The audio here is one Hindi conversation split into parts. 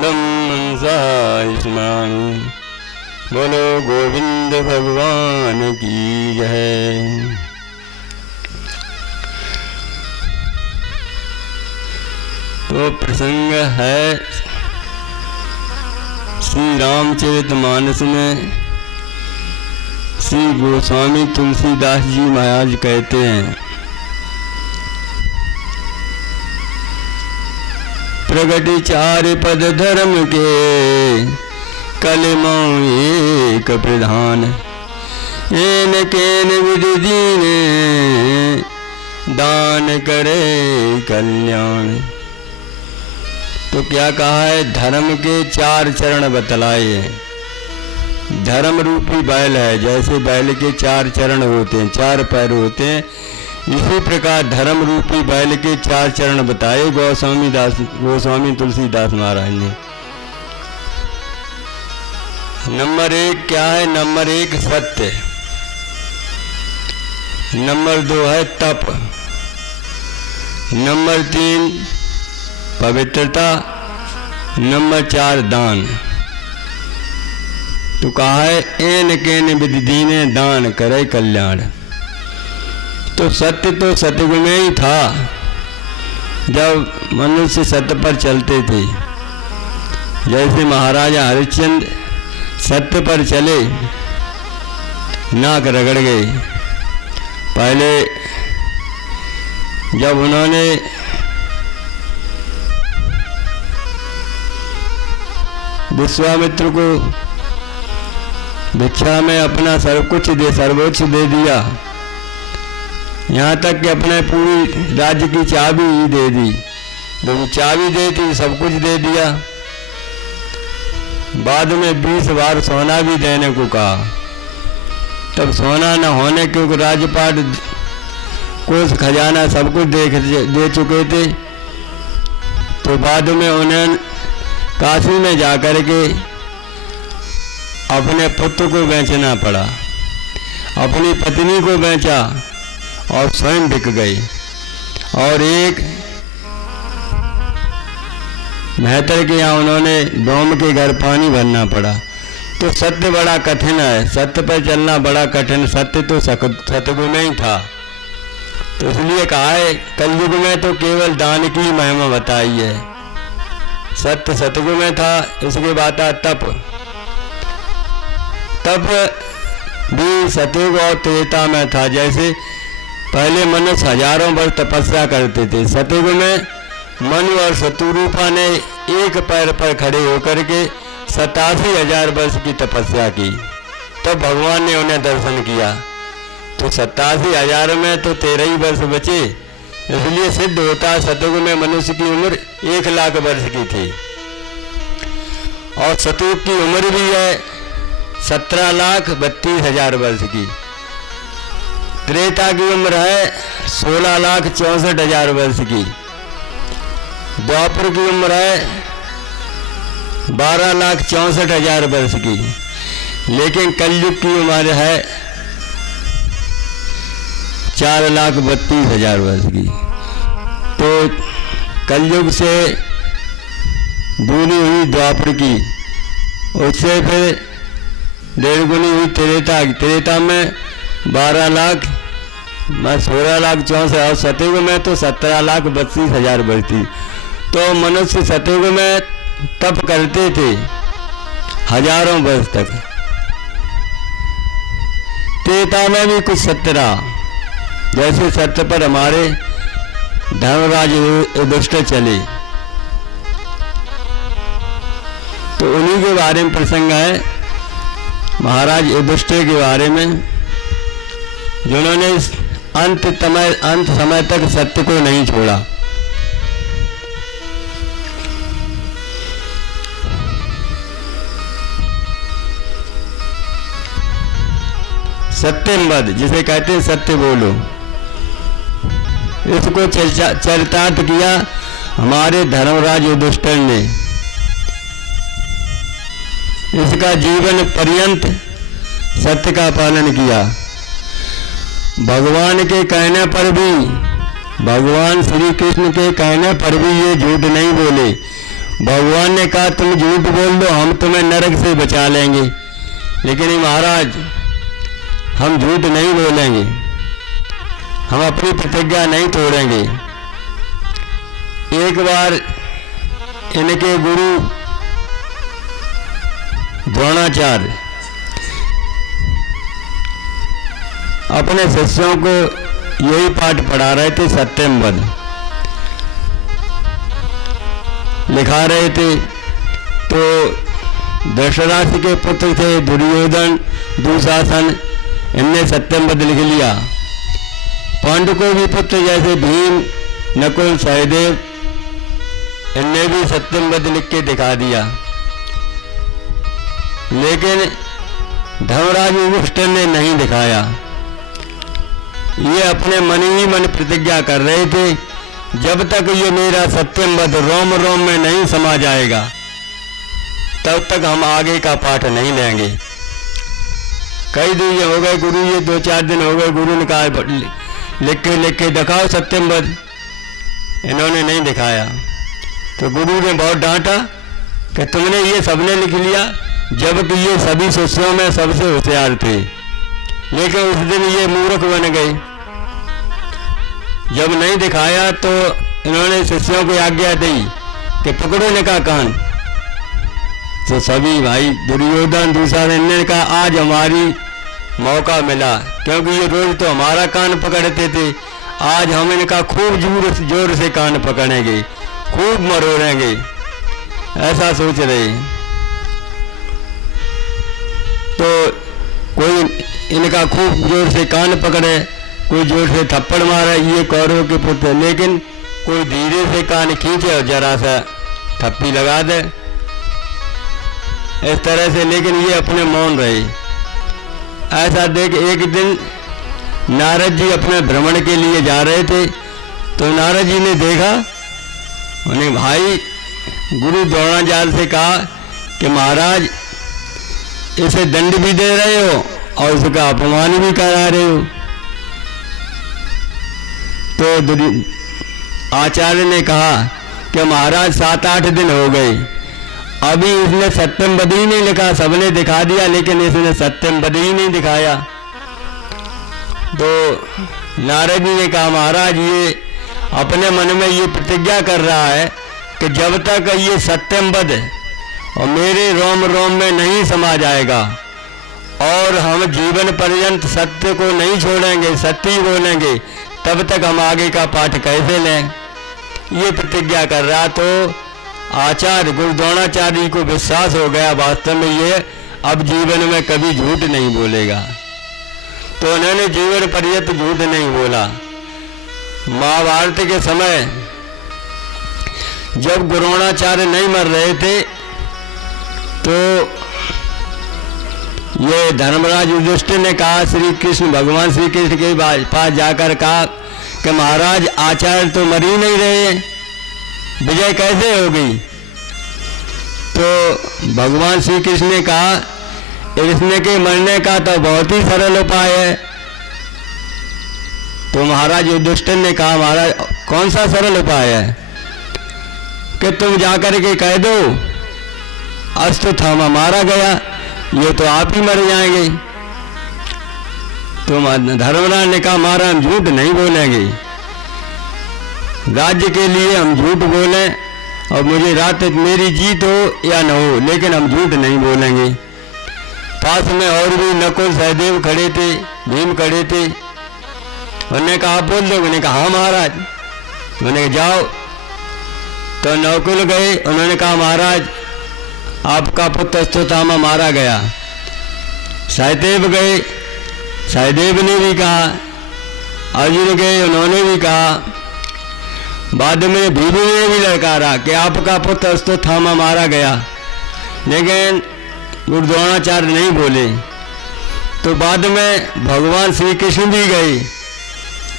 गोविंदम मनसा स्मरामि। बोलो गोविंद भगवान की जय। तो प्रसंग है श्री रामचरितमानस में श्री गोस्वामी तुलसीदास जी महाराज कहते हैं, प्रगति चार पद धर्म के कलमों एक प्रधान। एन केन विधि दीने दान करे कल्याण। तो क्या कहा है, धर्म के चार चरण बतलाए हैं। धर्म रूपी बैल है, जैसे बैल के चार चरण होते हैं, चार पैर होते हैं, इसी प्रकार धर्म रूपी बैल के चार चरण बताए गोस्वामी तुलसीदास महाराज ने। नंबर एक क्या है? नंबर एक सत्य, नंबर दो है तप, नंबर तीन पवित्रता, नंबर चार दान। तो कहा है एन केन विधि दीने दान करे कल्याण। तो सत्य तो सतयुग में ही था, जब मनुष्य सत्य पर चलते थे। जैसे महाराजा हरिश्चंद्र सत्य पर चले, नाक रगड़ गए। पहले जब उन्होंने विश्वामित्र को भिक्षा में अपना सर्वोच्च दे दिया, यहाँ तक कि अपने पूरी राज्य की चाबी ही दे दी। तो चाबी दे दी, सब कुछ दे दिया। बाद में 20 बार सोना भी देने को कहा। तब सोना न होने क्योंकि राजपाट कोष खजाना सब कुछ दे चुके थे। तो बाद में उन्हें काशी में जाकर के अपने पुत्र को बेचना पड़ा, अपनी पत्नी को बेचा और स्वयं बिक गई। और एक मेहतर के यहाँ उन्होंने डोम के घर पानी भरना पड़ा। तो सत्य बड़ा कठिन है, सत्य पर चलना बड़ा कठिन। सत्य तो सतयुग में ही था। तो इसलिए कहा है कलयुग में तो केवल दान की महिमा बताई है। सत्य सतयुग में था। इसके बाद तप, तप भी सतयुग और त्रेता में था। जैसे पहले मनुष्य हजारों वर्ष तपस्या करते थे, सतयुग में मनु और शत्रुरूपा ने एक पैर पर खड़े होकर के 87,000 वर्ष की तपस्या की, तो भगवान ने उन्हें दर्शन किया। तो 87,000 में तो 13 ही वर्ष बचे। इसलिए सिद्ध होता है सतयुग में मनुष्य की उम्र 1 लाख वर्ष की थी। और सतयुग की उम्र भी है 17,32,000 वर्ष की। त्रेता की उम्र है 16,64,000 वर्ष की। द्वापर की उम्र है 12,64,000 वर्ष की। लेकिन कलयुग की उम्र है 4,32,000 वर्ष की। तो कलयुग से दूनी हुई द्वापर की, उससे फिर 1.5 गुनी हुई त्रेता की। त्रेता में 16,64,000 और सतयुग में तो 17,32,000 वर्ष थी। तो मनुष्य सतयुग में तप करते थे हजारों वर्ष तक। त्रेता में भी कुछ सत्य रहा, जैसे सत्य पर हमारे धर्मराज युधिष्ठिर चले। तो उन्हीं के बारे में प्रसंग है, महाराज युधिष्ठिर के बारे में, जिन्होंने अंत समय तक सत्य को नहीं छोड़ा। सत्यम वद, जिसे कहते हैं सत्य बोलो, इसको चरितार्थ किया हमारे धर्मराज युधिष्ठिर ने। इसका जीवन पर्यंत सत्य का पालन किया। भगवान के कहने पर भी, भगवान श्री कृष्ण के कहने पर भी ये झूठ नहीं बोले। भगवान ने कहा तुम झूठ बोल दो, हम तुम्हें नरक से बचा लेंगे, लेकिन महाराज हम झूठ नहीं बोलेंगे, हम अपनी प्रतिज्ञा नहीं तोड़ेंगे। एक बार इनके गुरु द्रोणाचार्य अपने शिष्यों को यही पाठ पढ़ा रहे थे, सत्यम लिखा रहे थे। तो दशराष्ट्र के पुत्र थे दुर्योधन, दुशासन, इनने सत्यम लिख लिया। पांडु को भी पुत्र जैसे भीम, नकुल, सहदेव, इनने भी सत्यम लिख के दिखा दिया। लेकिन धर्मराज युधिष्ठिर ने नहीं दिखाया। ये अपने मन ही मन प्रतिज्ञा कर रहे थे, जब तक ये मेरा सत्यम रोम रोम में नहीं समा जाएगा तब तक हम आगे का पाठ नहीं लेंगे। कई दिन हो गए गुरु, ये 2-4 दिन हो गए, गुरु ने कहा लिख के दिखाओ सत्यम, इन्होंने नहीं दिखाया। तो गुरु ने बहुत डांटा कि तुमने ये सबने लिख लिया, जबकि ये सभी शिष्यों में सबसे होशियार थे। लेकिन उस दिन ये मूर्ख बन गए। जब नहीं दिखाया तो इन्होंने शिष्यों को आज्ञा दी कि पकड़ो इनका कान। तो सभी भाई दुर्योधन, दुशासन ने कहा आज हमारी मौका मिला, क्योंकि ये रोज तो हमारा कान पकड़ते थे, आज हम इनका खूब जोर से कान पकड़ेंगे, खूब मरोड़ेंगे, ऐसा सोच रहे। तो कोई इनका खूब जोर से कान पकड़े, कोई जोर से थप्पड़ मारे, ये कौरव के पुत्र, लेकिन कोई धीरे से कान खींचे और जरा सा थप्पी लगा दे, इस तरह से। लेकिन ये अपने मौन रहे। ऐसा देख एक दिन नारद जी अपने भ्रमण के लिए जा रहे थे, तो नारद जी ने देखा, उन्हें भाई गुरु द्रोणाचार्य से कहा कि महाराज इसे दंड भी दे रहे हो और उसका अपमान भी करा रहे हो। तो आचार्य ने कहा कि महाराज 7-8 दिन हो गए, अभी इसने सत्यम ही नहीं लिखा, सबने दिखा दिया लेकिन इसने सत्यम ही नहीं दिखाया। तो नारद जी ने कहा महाराज ये अपने मन में ये प्रतिज्ञा कर रहा है कि जब तक ये सत्यम और मेरे रोम रोम में नहीं समा जाएगा और हम जीवन पर्यंत सत्य को नहीं छोड़ेंगे, सत्य ही बोलेंगे, तब तक हम आगे का पाठ कैसे लें, ये प्रतिज्ञा कर रहा। तो आचार्य गुरु द्रोणाचार्य जी को विश्वास हो गया वास्तव में ये अब जीवन में कभी झूठ नहीं बोलेगा। तो उन्होंने जीवन पर्यंत झूठ नहीं बोला। महाभारत के समय जब द्रोणाचार्य नहीं मर रहे थे तो ये धर्मराज युधिष्ठिर ने कहा, श्री कृष्ण भगवान श्री कृष्ण के पास जाकर कहा कि महाराज आचार्य तो मर ही नहीं रहे, विजय कैसे हो गई। तो भगवान श्री कृष्ण ने कहा कृष्ण के मरने का तो बहुत ही सरल उपाय है। तो महाराज युधिष्ठिर ने कहा महाराज कौन सा सरल उपाय है कि तुम जाकर के कह दो अश्वत्थामा मारा गया, ये तो आप ही मर जाएंगे। तो धर्मराज ने कहा महाराज हम झूठ नहीं बोलेंगे, राज्य के लिए हम झूठ बोलें और मुझे रात मेरी जीत हो या न हो, लेकिन हम झूठ नहीं बोलेंगे। पास में और भी नकुल सहदेव खड़े थे, भीम खड़े थे। उन्होंने कहा आप बोल दो, मैंने कहा हाँ महाराज। मैंने जाओ। तो नकुल गए, उन्होंने कहा महाराज आपका पुत्र अश्वत्थामा मारा गया। सहदेव गए, सहदेव ने भी कहा, अर्जुन गए, उन्होंने भी कहा। बाद में भीम ने भी ललकारा कि आपका पुत्र अश्वत्थामा मारा गया, लेकिन गुरु द्रोणाचार्य नहीं बोले। तो बाद में भगवान श्री कृष्ण भी गए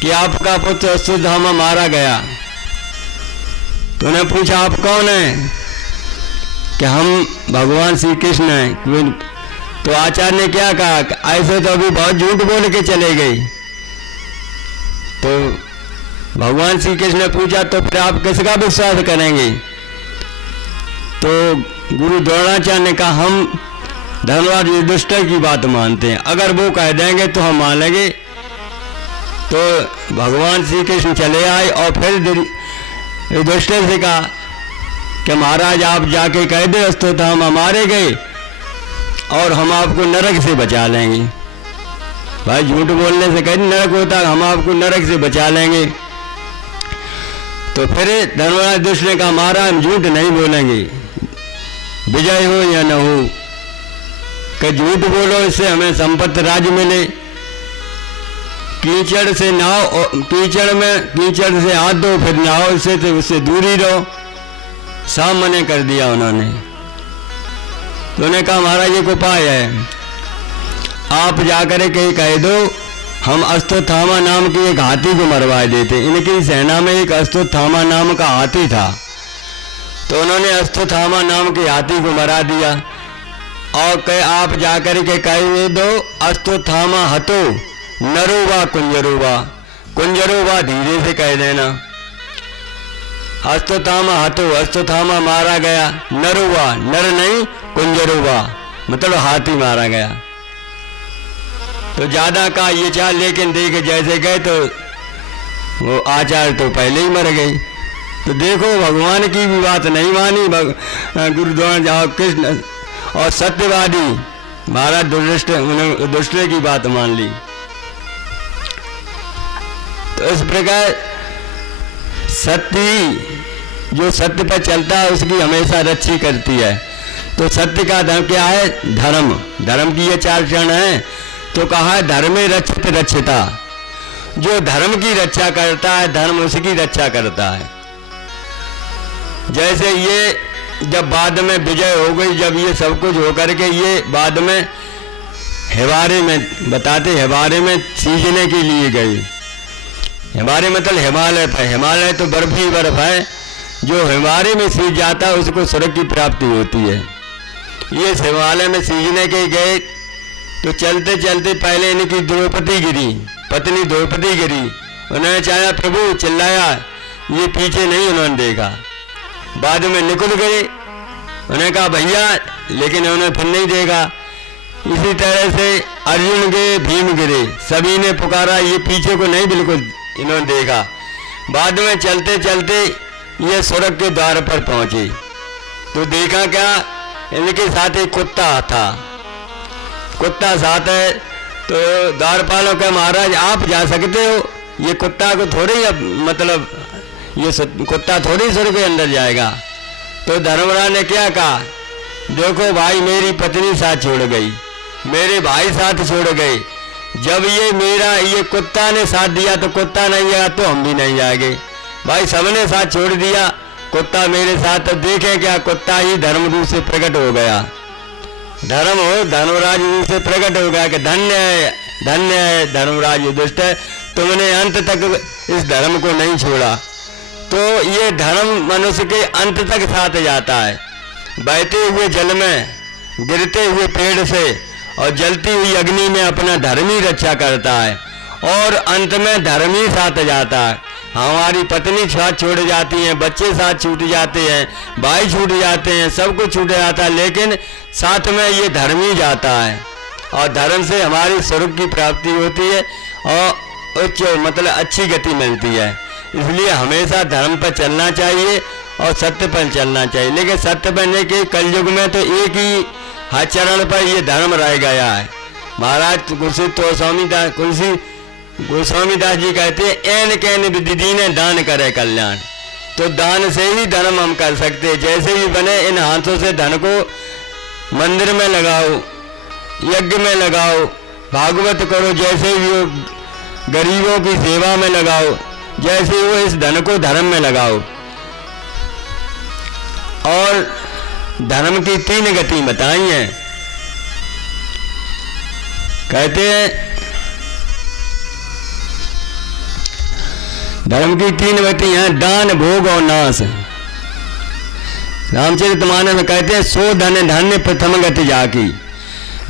कि आपका पुत्र अश्वत्थामा मारा गया। तो उन्हें पूछा आप कौन हैं कि हम भगवान श्री कृष्ण हैं। तो आचार्य ने क्या कहा, ऐसे तो अभी बहुत झूठ बोल के चले गए। तो भगवान श्री कृष्ण ने पूछा तो फिर आप किसका विश्वास करेंगे। तो गुरु द्रोणाचार्य ने कहा हम धर्मराज युधिष्ठिर की बात मानते हैं, अगर वो कह देंगे तो हम मान लेंगे। तो भगवान श्री कृष्ण चले आए और फिर युधिष्ठिर से कहा कि महाराज आप जाके कह दे अश्वत्थामा मारे गए और हम आपको नरक से बचा लेंगे। भाई झूठ बोलने से कहीं नरक होता, हम आपको नरक से बचा लेंगे। तो फिर धर्मराज दुष्ट ने कहा महाराज हम झूठ नहीं बोलेंगे, विजय हो या न हो, कि झूठ बोलो इससे हमें संपत्ति राज्य मिले, कीचड़ से नहाओ, कीचड़ से हाथ धो फिर नहाओ, इससे तो उससे दूरी रहो। सामने कर दिया उन्होंने। तो उन्होंने कहा महाराज एक उपाय है, आप जाकर के कह दो हम अश्वत्थामा नाम के एक हाथी को मरवा देते। इनकी सेना में एक अश्वत्थामा नाम का हाथी था, तो उन्होंने अश्वत्थामा नाम के हाथी को मरा दिया और कहे आप जाकर के कह दो अश्वत्थामा हतो नरोवा कुंजरोवा, कुंजरोवा धीरे से कह देना। अश्वत्थामा हतो, अश्वत्थामा मारा गया, नरोवा नर नहीं कुंजरोवा मतलब हाथी मारा गया। तो ज्यादा का ये चाल, लेकिन देखे जैसे गए तो वो आचार्य तो पहले ही मर गई। तो देखो भगवान की भी बात नहीं मानी गुरु द्रोणाचार्य कृष्ण, और सत्यवादी महाराज युधिष्ठिर की बात मान ली। तो इस प्रकार सत्य जो सत्य पर चलता है उसकी हमेशा रक्षा करती है। तो सत्य का धर्म क्या है? धर्म। धर्म की ये 4 चरण है। तो कहा है धर्मे रक्षित रक्षिता, जो धर्म की रक्षा करता है धर्म उसकी रक्षा करता है। जैसे ये जब बाद में विजय हो गई, जब ये सब कुछ होकर के ये बाद में हिवारे में बताते, हिवारे में सींचने के लिए गई। हिमालय मतलब हिमालय पर, हिमालय तो बर्फ ही बर्फ है, जो हिमालय में सींच जाता है उसको स्वर्ग की प्राप्ति होती है। ये हिमालय में सींचने के गए तो चलते चलते पहले इनकी द्रौपदी गिरी, पत्नी द्रौपदी गिरी। उन्होंने चाहा प्रभु चिल्लाया, ये पीछे नहीं उन्होंने देखा, बाद में निकल गए। उन्होंने कहा भैया, लेकिन उन्होंने फिर नहीं देखा। इसी तरह से अर्जुन गए, भीम गिरे, सभी ने पुकारा, ये पीछे को नहीं बिल्कुल इन्होंने देखा। बाद में चलते चलते ये स्वर्ग के द्वार पर पहुंचे तो देखा क्या, इनके साथ एक कुत्ता था। कुत्ता साथ है तो द्वारपालों का महाराज आप जा सकते हो, ये कुत्ता को थोड़ी मतलब ये कुत्ता थोड़ी स्वर्ग के अंदर जाएगा। तो धर्मराज ने क्या कहा, देखो भाई मेरी पत्नी साथ छोड़ गई, मेरे भाई साथ छोड़ गए, जब ये कुत्ता ने साथ दिया तो कुत्ता नहीं आया तो हम भी नहीं जाएंगे। भाई सबने साथ छोड़ दिया, कुत्ता मेरे साथ, तो देखे क्या कुत्ता ही धर्म रूप से प्रकट हो गया। धर्म हो धर्मराज रूप से प्रकट हो गया कि धन्य है धर्मराज युधिष्ठिर, तुमने अंत तक इस धर्म को नहीं छोड़ा। तो ये धर्म मनुष्य के अंत तक साथ जाता है, बहते हुए जल में, गिरते हुए पेड़ से और जलती हुई अग्नि में अपना धर्म ही रक्षा करता है और अंत में धर्म ही साथ जाता है। हमारी पत्नी साथ छोड़ जाती हैं, बच्चे साथ छूट जाते हैं, भाई छूट जाते हैं, सब कुछ छूट जाता है, लेकिन साथ में ये धर्म ही जाता है और धर्म से हमारी स्वरूप की प्राप्ति होती है और उच्च मतलब अच्छी गति मिलती है। इसलिए हमेशा धर्म पर चलना चाहिए और सत्य पर चलना चाहिए। लेकिन सत्य बनने के कलयुग में तो एक ही हर चरण पर ये धर्म रह गया है। महाराज गोस्वामी दास जी कहते हैं, एन कैन विधि दीने दान करे कल्याण। तो दान से ही धर्म हम कर सकते हैं। जैसे भी बने इन हाथों से धन को मंदिर में लगाओ, यज्ञ में लगाओ, भागवत करो, जैसे भी हो गरीबों की सेवा में लगाओ, जैसे वो इस धन को धर्म में लगाओ। और धर्म की 3 गति बताई हैं। कहते हैं धर्म की 3 गति हैं, दान, भोग और नाश। रामचरितमानस में कहते हैं 100 धन धन्य प्रथम गति जाकी।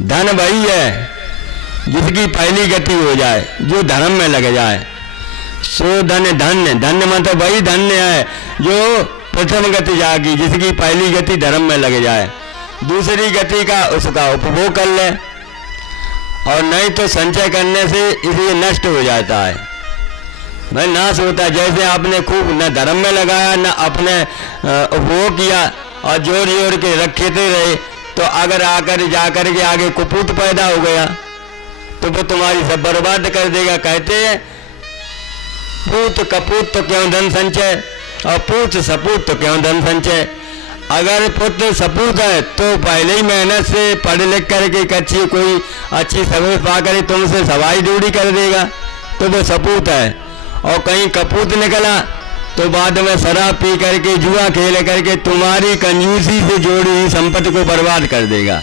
धन वही है जिसकी पहली गति हो जाए, जो धर्म में लग जाए। 100 धन धन्य, धन्य मतलब वही धन्य है जो प्रथम गति जागी, जिसकी पहली गति धर्म में लग जाए, दूसरी गति का उसका उपभोग कर ले, और नहीं तो संचय करने से इसलिए नष्ट हो जाता है, भाई नाश होता है। जैसे आपने खूब न धर्म में लगाया न अपने उपभोग किया और जोड़ जोड़ के रखेते रहे, तो अगर आकर जाकर के आगे कुपूत पैदा हो गया तो वो तुम्हारी सब बर्बाद कर देगा। कहते हैं पूत कपूत तो क्यों धन संचय, और पूत सपूत तो क्यों धन संचय। अगर पुत्र सपूत है तो पहले ही मेहनत से पढ़ लिख करके अच्छी कोई अच्छी सर्विस पा कर तुमसे सवाई ड्यूटी कर देगा, तो वो सपूत है। और कहीं कपूत निकला तो बाद में शराब पी करके जुआ खेल करके तुम्हारी कंजूसी से जोड़ी हुई संपत्ति को बर्बाद कर देगा।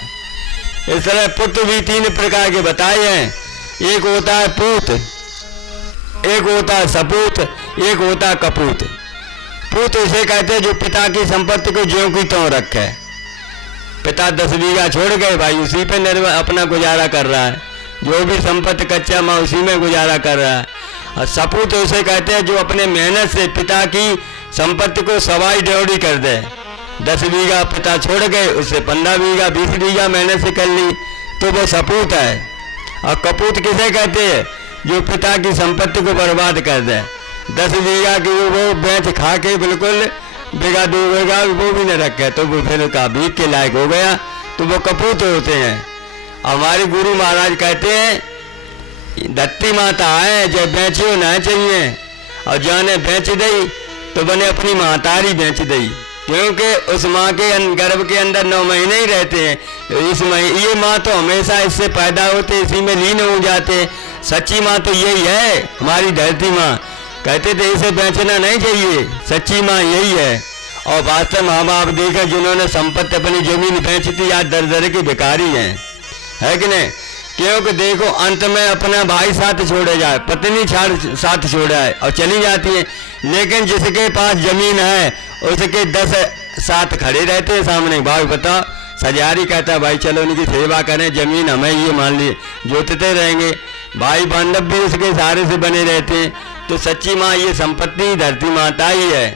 इस तरह पुत्र भी तीन प्रकार के बताए हैं, एक होता है पूत, एक होता है सपूत, एक होता है कपूत। पूत इसे कहते हैं जो पिता की संपत्ति को ज्यों की त्यों रखे। पिता 10 बीघा छोड़ गए, भाई उसी पे निर्भर अपना गुजारा कर रहा है, जो भी संपत्ति कच्चा माल उसी में गुजारा कर रहा है। और सपूत उसे कहते हैं जो अपने मेहनत से पिता की संपत्ति को सवाई ड्योड़ी कर दे। 10 बीघा पिता छोड़ गए, उससे 15 बीघा 20 बीघा मेहनत से कर ली, तो वो सपूत है। और कपूत किसे कहते हैं जो पिता की संपत्ति को बर्बाद कर दे। 10 बीघा की वो बेच खा के बिल्कुल बीघा 2 बीघा वो भी न रखे, तो वो फिर का भीख के लायक हो गया, तो वो कपूत होते हैं। हमारे गुरु महाराज कहते हैं धरती माता है जब बेचियो ना चाहिए, और जाने बेच दई तो बने अपनी महतारी बेच दई, क्योंकि उस माँ के गर्भ के अंदर 9 महीने ही रहते हैं। ये माँ तो हमेशा इससे पैदा होते इसी में लीन हो जाते। सच्ची माँ तो यही है हमारी धरती माँ। कहते थे इसे बेचना नहीं चाहिए, सच्ची माँ यही है। और वास्तव माँ बाप देखे जिन्होंने संपत्ति अपनी जमीन बेच दी आज दर दर के भिखारी हैं, है कि नहीं। क्योंकि देखो अंत में अपना भाई साथ छोड़े जाए, पत्नी साथ छोड़ा है और चली जाती है, लेकिन जिसके पास जमीन है उसके 10 साथ खड़े रहते हैं सामने। भाई बताओ, सजारी कहता है भाई चलो उनकी सेवा करें, जमीन हमें ये मान लिए जोतते रहेंगे, भाई बांधव भी उसके सहारे से बने रहते हैं। तो सच्ची माँ ये संपत्ति धरती माता ही है।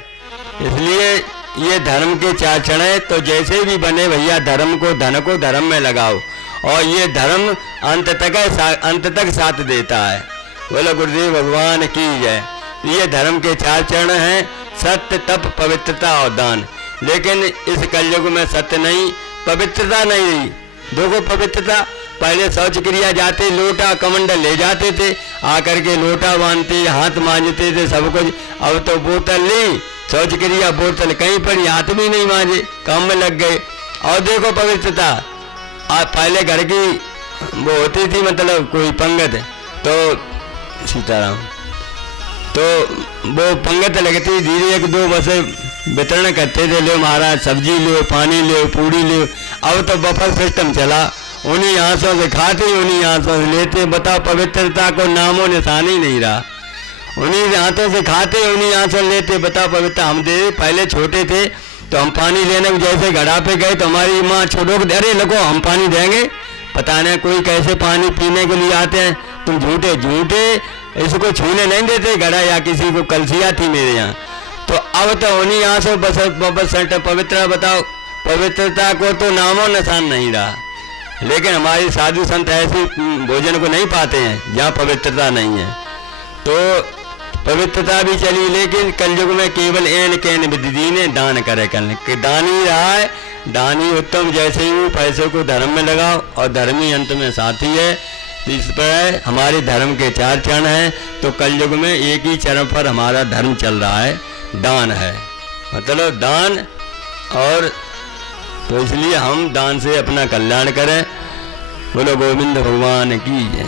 इसलिए ये धर्म के 4 क्षण है, तो जैसे भी बने भैया धर्म को धन को धर्म में लगाओ, और ये धर्म अंत तक साथ देता है। बोलो गुरुदेव भगवान की जय। ये धर्म के 4 चरण हैं, सत्य तप पवित्रता और दान। लेकिन इस कलयुग में सत्य नहीं, पवित्रता नहीं रही। देखो पवित्रता, पहले शौच क्रिया जाते लोटा कमंडल ले जाते थे, आकर के लोटा बांधते हाथ मांजते थे सब कुछ। अब तो बोतल ली, शौच क्रिया बोतल कहीं पर हाथ भी नहीं मांजे, काम में लग गए। और देखो पवित्रता, पहले घर की वो होती थी मतलब कोई पंगत, तो सीताराम, तो वो पंगत लगती धीरे 1-2 बसे वितरण करते थे, लो महाराज सब्जी लो, पानी लो, पूड़ी लो। अब तो बफर सिस्टम चला, उन्हीं हाथों से खाते उन्हीं हाथों से लेते। बताओ पवित्रता को नामो निशान ही नहीं रहा, उन्हीं हाथों से खाते उन्हीं हाथों लेते। बताओ पवित्रता हम दे, पहले छोटे थे तो हम पानी लेने जैसे घड़ा पे गए तो हमारी माँ छोड़ो अरे लगो हम पानी देंगे, पता नहीं कोई कैसे पानी पीने के लिए आते हैं। तुम झूठे झूठे इसको छूने नहीं देते घड़ा, या किसी को कलसिया थी मेरे यहाँ। तो अब तो उन्हीं यहाँ से बस पवित्र। बताओ पवित्रता को तो नामो निशान नहीं रहा। लेकिन हमारी साधु संत ऐसे भोजन को नहीं पाते हैं जहाँ पवित्रता नहीं है। तो पवित्रता भी चली, लेकिन कलयुग में केवल एन कैन विदीने दान करे करने के दानी रहा है। दानी उत्तम, जैसे ही पैसे को धर्म में लगाओ और धर्मी अंत में साथी है। इस पर हमारे धर्म के 4 चरण हैं, तो कलयुग में एक ही चरण पर हमारा धर्म चल रहा है, दान है, मतलब दान। और तो इसलिए हम दान से अपना कल्याण करें। बोलो गोविंद भगवान की जय।